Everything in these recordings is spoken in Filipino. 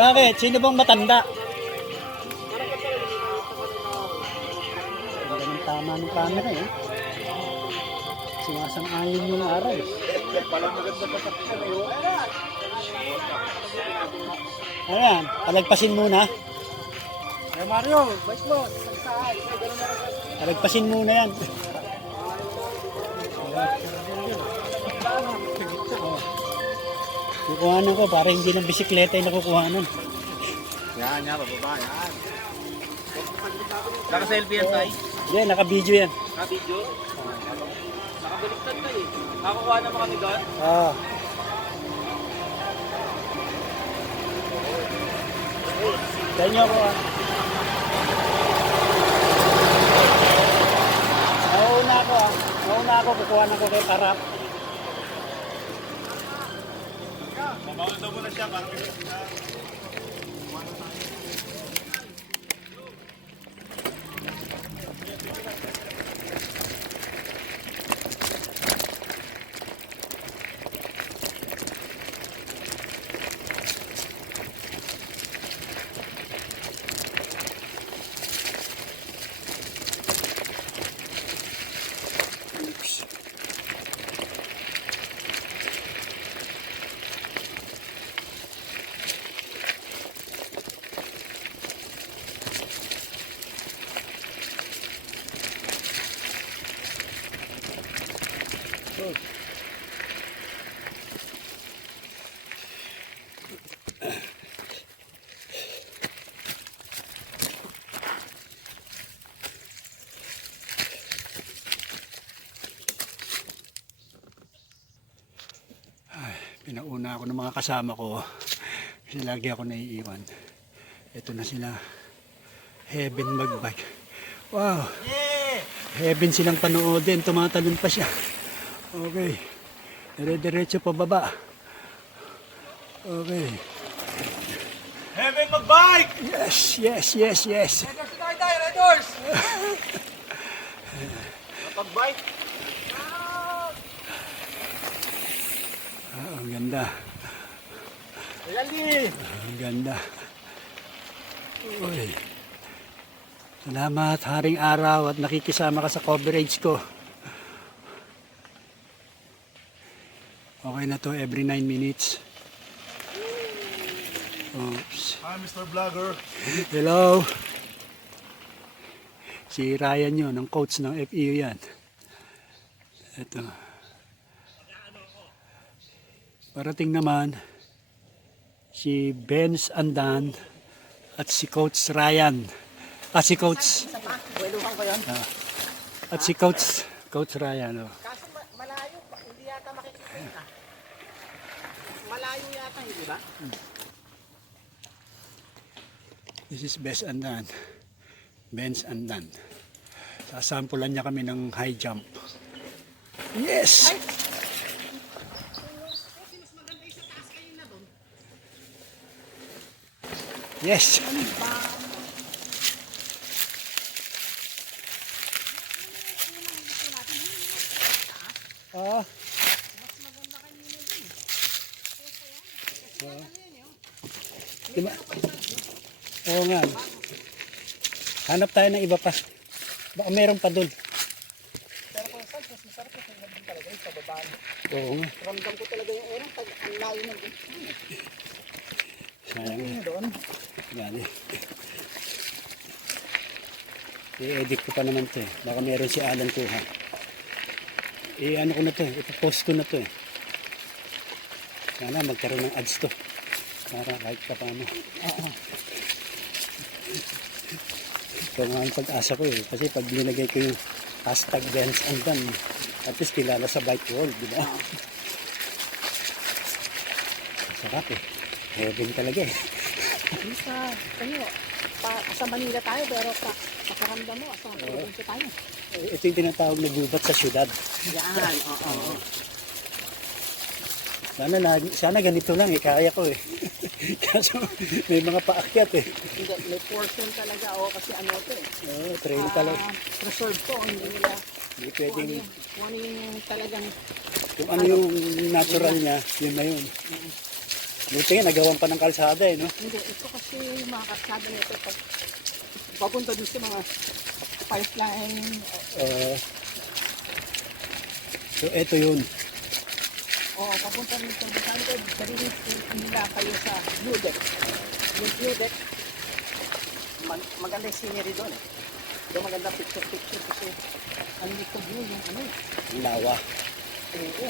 Bakit? Sino bang matanda? Ang tama ng camera eh. Sumasang-ayon yung araw. Ayan, palagpasin muna. Hey Mario, bike mo. Palagpasin muna yan. Kukuhanan ko para hindi ng bisikleta yung nakukuhanan. Yan, bababa, yan. Naka-selfie yan, Tay? Yan, naka-video yan. Naka-video? Nakabaliktad na eh. Nakakuha naman kami doon? Ah. Sa inyo ako ah. Nauna ako, kukuhanan ko kay Karap. Mabawan daw muna siya para Pinauna ako ng mga kasama ko. Kasi lagi ako naiiwan. Ito na sila. Heaven magbike. Wow! Heaven silang panoodin. Tumatalon pa siya. Okay. Dire-diretso pa baba. Okay. Heaven magbike! Yes, yes, yes, yes. Riders! Magbike? Ang ganda. Ang ganda. Uy. Salamat, haring araw at nakikisama ka sa coverage ko. Okay na to every 9 minutes. Oops. Hi, Mr. Vlogger. Hello. Si Ryan yun, ang coach ng FEU yan. Ito. Parating naman si Benz Andan at si Coach Ryan. Si Coach. At si Coach Ryan. Oh. Kaso malayo, hindi yata makikita. Malayo yata, hindi ba? This is Benz Andan. Benz Andan. Sasampulan niya kami ng high jump. Yes! Yes! Ah. Diba? Oo nga. Hanap tayo ng iba pa. Baka meron pa doon. Pero kung saan, mas masarap kasi nandun talaga yung sa baba. Oo nga. Ramdam ko talaga yung orang pag ang layo ng Sayang nga. doon. Gali. I-edit ko pa naman to eh. Baka meron si Alan Kuha. I-ano ko na to eh. Ipopost ko na to eh. Sana magkaroon ng ads to. Para kahit pa paano. Ito nga ang pag-asa ko eh. Kasi pag linagay ko yung hashtag Benz Andan, at least kilala sa bike world, di ba? Sarap eh. Heaven talaga eh. Isa, kayo, sa Manila tayo, pero pakaramdam mo, sa probinsya tayo. Ito yung tinatawag na gubat sa syudad. Yan, oo. Sana ganito lang eh. Kaya ko eh. Kaso may mga paakyat eh. Hindi, may portion talaga. O, kasi ano to eh. Oo, trail talaga. Preserve to. Hindi nila, Hindi pwedeng, kung ano yung talagang, kung ano yung natural niya, yun na yun. Buti nga, nagawan pa ng kalsada eh, no? hindi, ito kasi yung mga karsada nito, pag papunta dun sa mga pipeline, So, eto yun. papunta rin sa Butante, sarili nila kayo sa Blue Deck. Yung Blue Deck, maganda yung scenery doon eh. Doon maganda picture kasi ang likod mo yung ano eh. Lawa. Oo.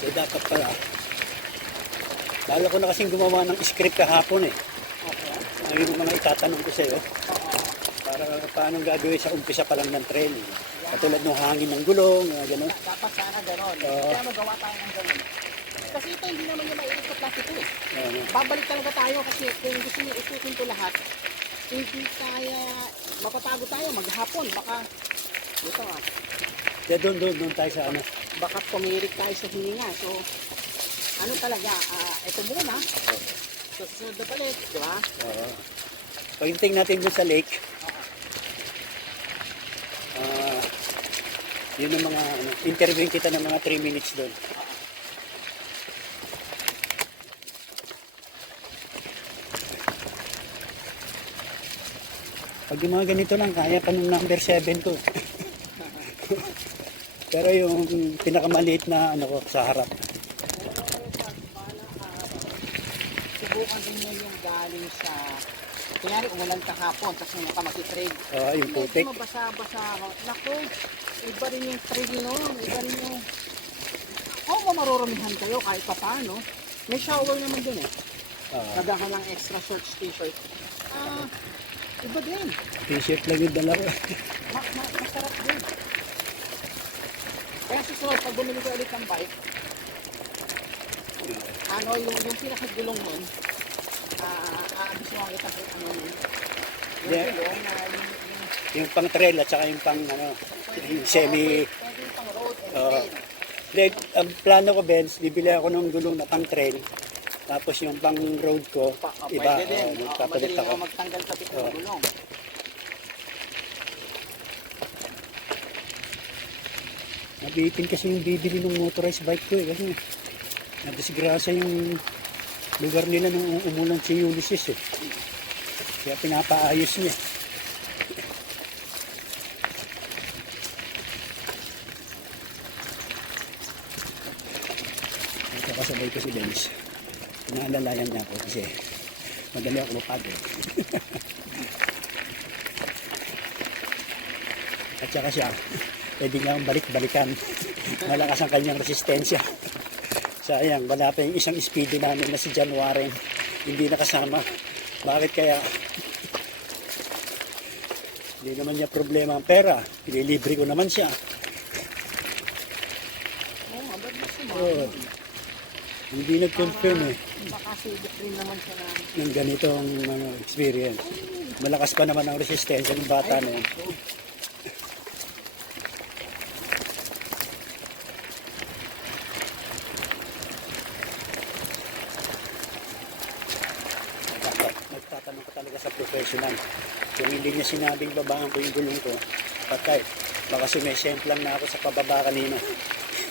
So, dapat pala. Lalo ko na kasing gumawa ng script kahapon eh. Okay. Ang yung mga itatanong ko sa'yo. Para paano gagawin sa umpisa pa lang ng training. Katulad ng hangin ng gulong, gano'n. Dapat sana gano'n. Oo. Kaya magawa tayo ng gano'n. Kasi ito hindi naman yung maiikot lahat ito eh. Ano. Babalik talaga tayo kasi kung gusto nyo ikutin ko lahat, hindi kaya, mapapagod tayo maghapon. Baka, ito ah, Kaya doon tayo sa ano. baka pumirik tayo sa hininga. So, ano talaga, ito muna. So, susunod na palit, di ba? Pagdating natin doon sa lake, yun ang mga, interview kita ng mga 3 minutes doon. Pag yung mga ganito lang, kaya pa nung number 7 ko. Pero yung pinakamaliit na ano ko sa harap. Subukan din nyo yung galing sa, kunyari umulan kahapon, tapos nung makamakitrade. Yung putik. Mabasa-basa ako. Naku, iba rin yung trade nyo, iba rin yung, kung marurumihan kayo kahit pa paano, may shower naman dun eh. Nagahan ng extra shorts t-shirt. Iba din. T-shirt lang yung dala ko. Masarap din. Kaya susunod, pag bumili ko ulit ng bike, ano, yung pinakagulong nun, aabis mo kita kung ano yun. Yung Yeah. gulong na Yung pang trail at saka yung pang ano, yung semi. pwede yung pang road and Oo. trail. Then, ang plano ko, Benz, bibili ako ng gulong na pang trail. Tapos yung pang road ko, iba. Pwede din. Magpapalit Madali ako. mo magtanggal sa ng Oo. gulong. Nabitin kasi yung bibili ng motorized bike ko eh. Kasi nadisgrasya yung lugar nila nung umulan si Ulysses eh. Kaya pinapaayos niya. Kasabay ko si Dennis. Pinaalalayan niya ako kasi madali ako mapagod. At saka siya, pwede nga akong balik-balikan. Malakas ang kanyang resistensya. Sayang, wala pa yung isang speedy namin na si John Warren. Hindi nakasama. Bakit kaya? Hindi naman niya problema ang pera. Ililibre ko naman siya. Oo, ba't gusto mo? Oo. Hindi nag-confirm eh. Baka silip rin naman siya na. Ng ganitong experience. Malakas pa naman ang resistensya ng bata na yun. Nagtatanong ka talaga sa professional. Kung hindi niya sinabing babaan ko yung gulong ko, patay. Baka sumesent lang na ako sa pababa kanina.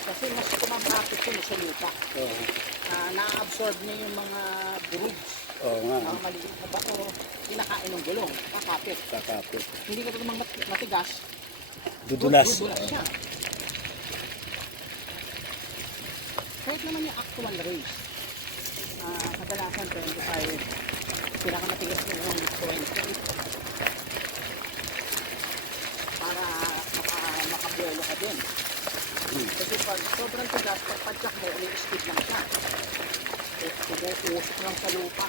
Kasi mas kumabapit siya sa lupa. Oo. Na-absorb niya yung mga grooves. Oo nga. Mga maliit na bato, kinakain ng gulong, kakapit. Kakapit. Hindi ka namang matigas, Dudulas. dudulas siya. Kahit naman yung actual race, kadalasan 25, pinakamatigas na yung 20. Para makabuelo ka din. Kasi pag sobrang tigas, pag padyak mo, speed lang siya. Umuusok lang sa lupa.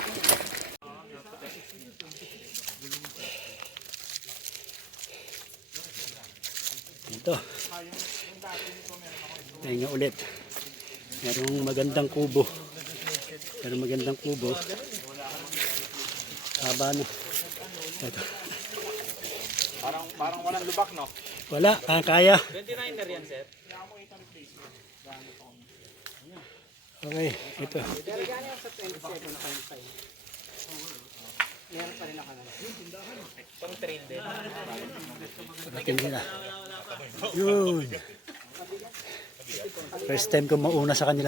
Ito. Tingnan ulit. Merong magandang kubo. Merong magandang kubo. Haba na. Ito. Parang walang lubak, no? Wala, kaya. 29er yan, sir. Okay, ito. Pero gano'n yung sa 27 na kayo sa'yo. Meron pa rin ako na. Pang trail din. Pagdating nila. Yun. First time ko mauna sa kanila.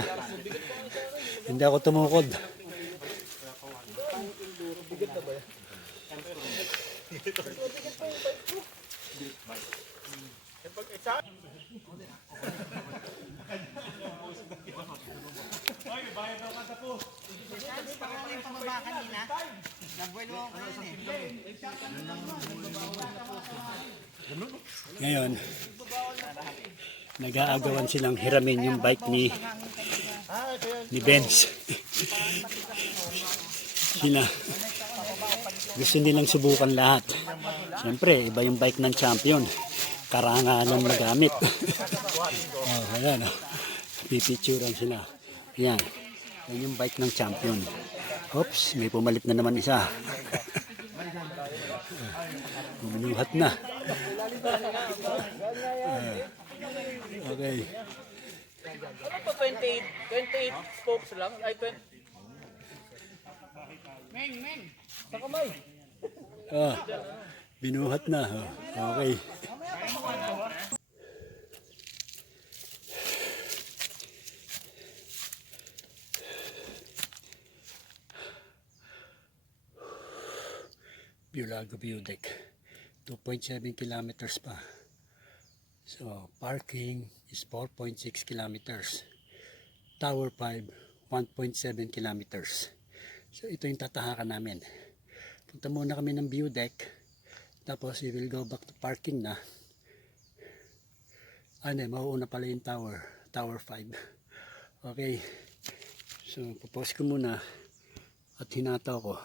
Hindi ako tumukod. Ngayon, nag-aagawan silang hiramin yung bike ni Benz. Sila gusto nilang subukan lahat. Siyempre, iba yung bike ng champion. Karangalan magamit. Oh, ayan. Oh. Pipicturan sila. Yan. Yan yung bike ng champion. Oops, may pumalit na naman isa. Bumuhat na. Okay. Ano pa 28 spokes lang? Ay, 20. Sa kamay. Oh, binuhat na. Oh. Okay. Bulago View Deck. 2.7 kilometers pa. So, parking is 4.6 kilometers. Tower 5, 1.7 kilometers. So, ito yung tatahakan namin. Punta muna kami ng view deck. Tapos, we will go back to parking na. Mauuna pala yung tower. Tower 5. Okay. So, popost ko muna. At hinataw ko.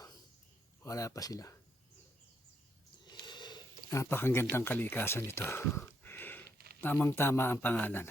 Wala pa sila. Napakagandang kalikasan ito. Tamang-tama ang pangalan.